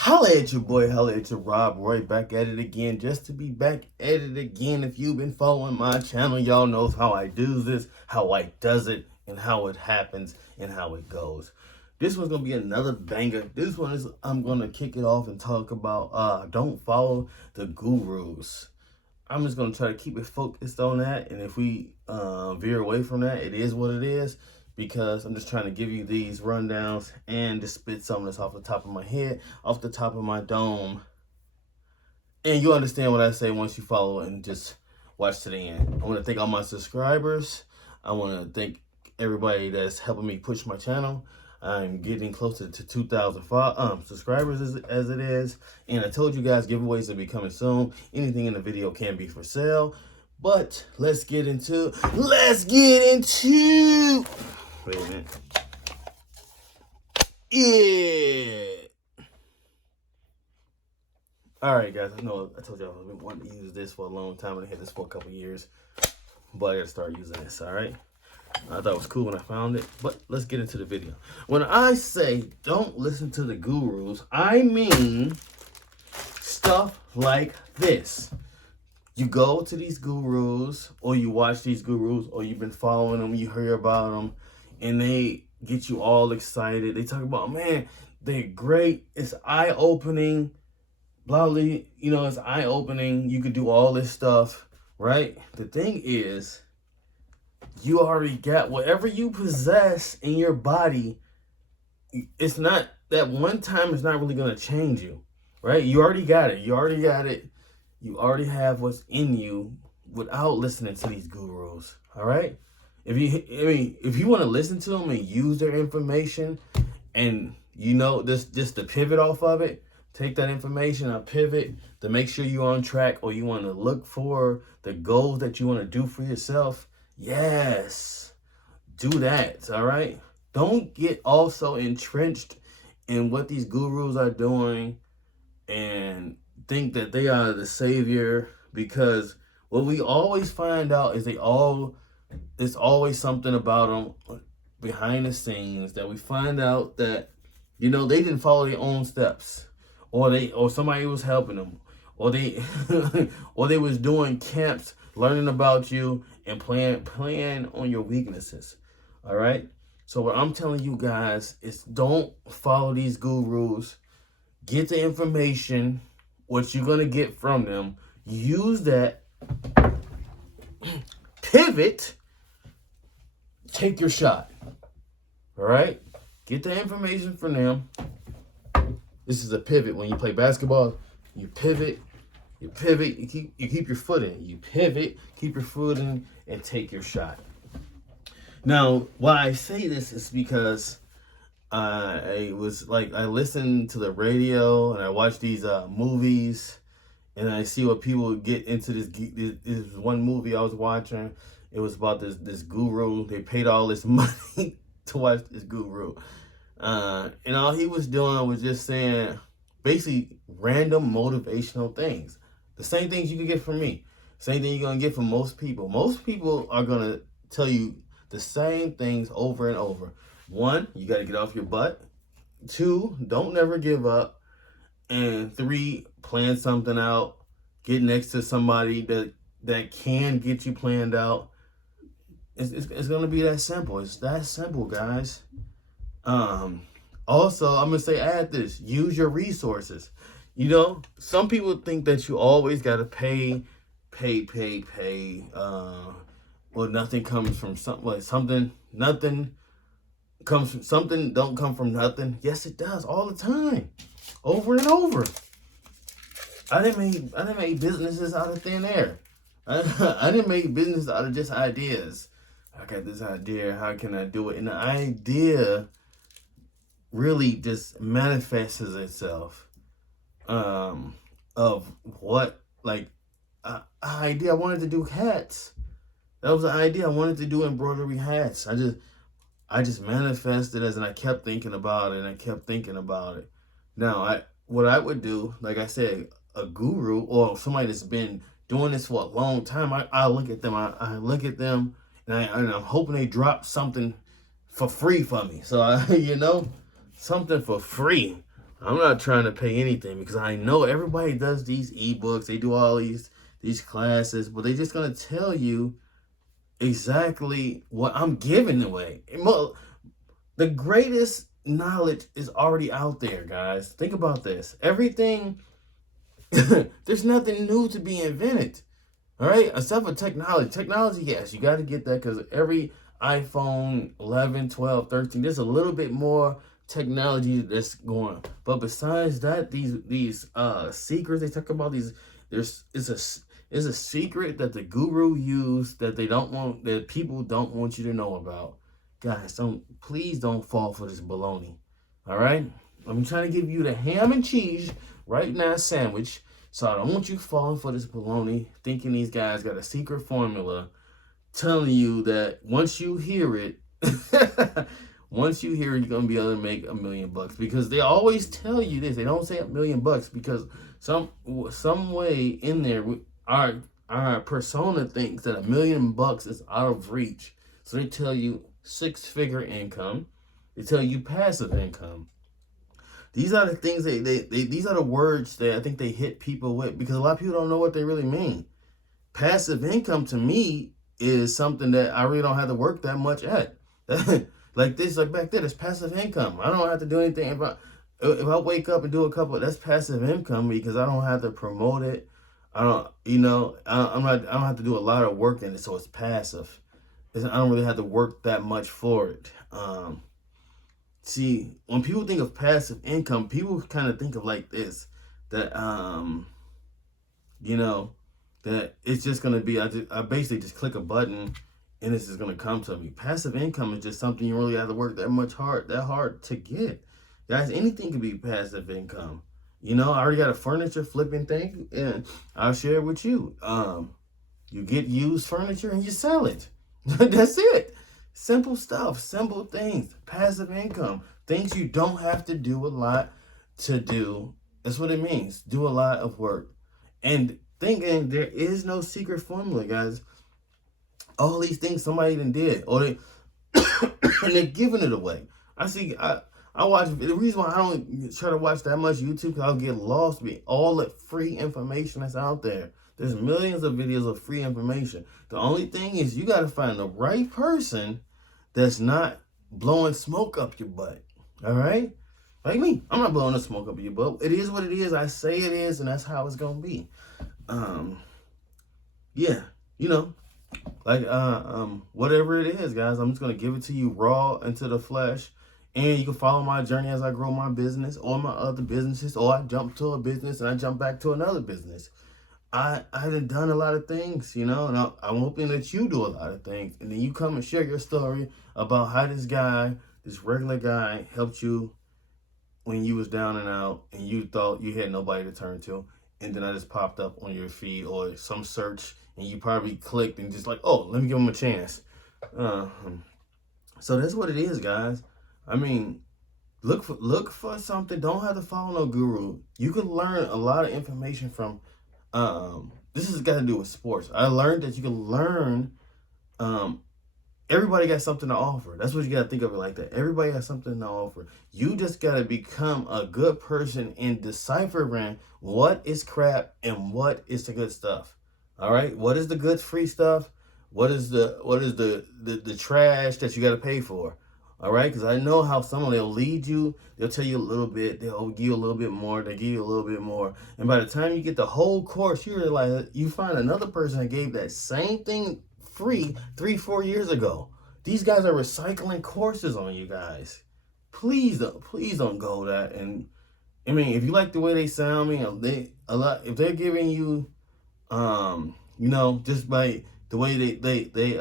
Holla at your boy, holla at your Rob Roy, back at it again, just to be back at it again. If you've been following my channel, y'all knows how I do this, how I does it, and how it happens, and how it goes. This one's gonna be another banger. This one is, I'm gonna kick it off and talk about don't follow the gurus. I'm just gonna try to keep it focused on that, and if we veer away from that, it is what it is, because I'm just trying to give you these rundowns and just spit some of this off the top of my head, off the top of my dome, and you understand what I say once you follow it and just watch to the end. I want to thank all my subscribers. I want to thank everybody that's helping me push my channel. I'm getting closer to 2,000 subscribers as it is. And I told you guys giveaways will be coming soon. Anything in the video can be for sale. But let's get into wait a minute. Yeah. Alright guys, I know I told y'all I've been wanting to use this for a long time, and I had this for a couple years. But I gotta start using this, alright? I thought it was cool when I found it, but let's get into the video. When I say don't listen to the gurus, I mean stuff like this. You go to these gurus, or you watch these gurus, or you've been following them, you hear about them, and they get you all excited. They talk about, man, they're great, it's eye-opening, blah, blah, you know, it's eye-opening, you could do all this stuff, right? The thing is, you already got whatever you possess in your body. It's not, that one time is not really going to change you, right? You already got it. You already got it. You already have what's in you without listening to these gurus, all right? If you want to listen to them and use their information, and you know, just to pivot off of it, take that information and pivot to make sure you're on track, or you want to look for the goals that you want to do for yourself, yes, do that, all right? Don't get also entrenched in what these gurus are doing and think that they are the savior, because what we always find out is it's always something about them behind the scenes that we find out that, you know, they didn't follow their own steps, or somebody was helping them, or they or they was doing camps learning about you and playing on your weaknesses. All right. So what I'm telling you guys is, don't follow these gurus. Get the information, what you're gonna get from them. Use that. Pivot. Take your shot. All right. Get the information from them. This is a pivot. When you play basketball, you pivot. You pivot, you keep your foot in. You pivot, keep your foot in, and take your shot. Now, why I say this is because I listened to the radio and I watched these movies, and I see what people get into this one movie I was watching. It was about this guru. They paid all this money to watch this guru. And all he was doing was just saying basically random motivational things. The same things you can get from me. Same thing you're going to get from most people. Most people are going to tell you the same things over and over. 1, you got to get off your butt. 2, don't never give up. And 3, plan something out. Get next to somebody that can get you planned out. It's going to be that simple. It's that simple, guys. Also, I'm going to say, add this. Use your resources. You know, some people think that you always got to pay. Well, nothing comes from something. Nothing comes from something. Don't come from nothing. Yes, it does all the time, over and over. I didn't make businesses out of thin air. I didn't make business out of just ideas. I got this idea. How can I do it? And the idea really just manifests itself. Of what, like, idea I wanted to do hats. That was the idea. I wanted to do embroidery hats. I just manifested as, and I kept thinking about it, and I kept thinking about it. Now, what I would do, like I said, a guru or somebody that's been doing this for a long time, I look at them. I look at them, and I'm hoping they drop something for free for me. So you know, something for free. I'm not trying to pay anything because I know everybody does these ebooks. They do all these classes, but they're just gonna tell you exactly what I'm giving away. The greatest knowledge is already out there, guys. Think about this. Everything, there's nothing new to be invented. All right, except for technology. Technology, yes, you got to get that because every iPhone 11, 12, 13, there's a little bit more technology that's going. But besides that, these secrets they talk about, these there's it's a secret that the guru used that they don't want, that people don't want you to know about. Guys, please don't fall for this baloney. All right, I'm trying to give you the ham and cheese right now sandwich. So I don't want you falling for this baloney, thinking these guys got a secret formula, telling you that once you hear it, you're gonna be able to make $1,000,000. Because they always tell you this. They don't say $1,000,000 because some way in there, our persona thinks that $1,000,000 is out of reach. So they tell you 6-figure income. They tell you passive income. These are the things these are the words that I think they hit people with because a lot of people don't know what they really mean. Passive income to me is something that I really don't have to work that much at. Like back there, it's passive income. I don't have to do anything. If I wake up and do a couple, that's passive income because I don't have to promote it. I don't, I don't have to do a lot of work in it, so it's passive. I don't really have to work that much for it. See, when people think of passive income, people kind of think of like this, that you know, that it's just gonna be I basically just click a button and it's just gonna come to me. Passive income is just something you really have to work that hard to get. Guys, anything can be passive income. I already got a furniture flipping thing, and I'll share it with you. You get used furniture and you sell it. That's it. Simple stuff, simple things, passive income, things you don't have to do a lot to do. That's what it means. Do a lot of work. And thinking there is no secret formula, guys. All these things somebody even did, or they and they're giving it away. I watch, the reason why I don't try to watch that much YouTube because I'll get lost with all the free information that's out there. There's millions of videos of free information. The only thing is you got to find the right person that's not blowing smoke up your butt. All right? Like me. I'm not blowing the smoke up your butt. It is what it is. I say it is, and that's how it's going to be. Yeah. Like whatever it is, guys, I'm just going to give it to you raw into the flesh. And you can follow my journey as I grow my business or my other businesses, or I jump to a business and I jump back to another business. I've done a lot of things, and I'm hoping that you do a lot of things. And then you come and share your story about how this regular guy, helped you when you was down and out and you thought you had nobody to turn to. And then I just popped up on your feed or some search and you probably clicked and just like, oh, let me give him a chance. So that's what it is, guys. I mean, look for something. Don't have to follow no guru. You can learn a lot of information from this has got to do with sports. I learned that you can learn everybody got something to offer. That's what you got to think of it like that. Everybody has something to offer. You just got to become a good person in deciphering what is crap and what is the good stuff. All right? What is the good free stuff? What is the trash that you got to pay for? All right, because I know how someone, they'll lead you, they'll tell you a little bit, they'll give you a little bit more, they give you a little bit more. And by the time you get the whole course, you realize you find another person that gave that same thing free 3-4 years ago. These guys are recycling courses on you guys. Please don't go that. And I mean, if you like the way they sound, if they're giving you, just by the way they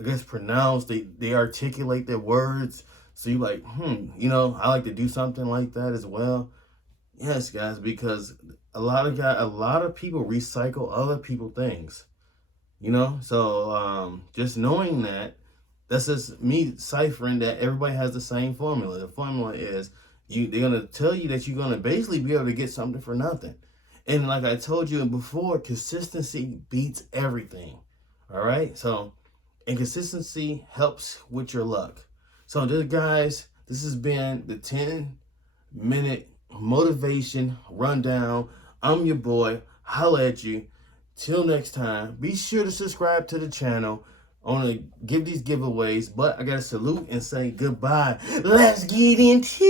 I guess pronounce, they articulate their words. So you're like, I like to do something like that as well. Yes, guys, because a lot of people recycle other people things. So just knowing that's just me ciphering that everybody has the same formula. The formula is they're gonna tell you that you're gonna basically be able to get something for nothing. And like I told you before, consistency beats everything. All right, so. And consistency helps with your luck. So this has been the 10-minute motivation rundown. I'm your boy. Holla at you. Till next time, be sure to subscribe to the channel. I want to give these giveaways, but I got to salute and say goodbye. Let's get into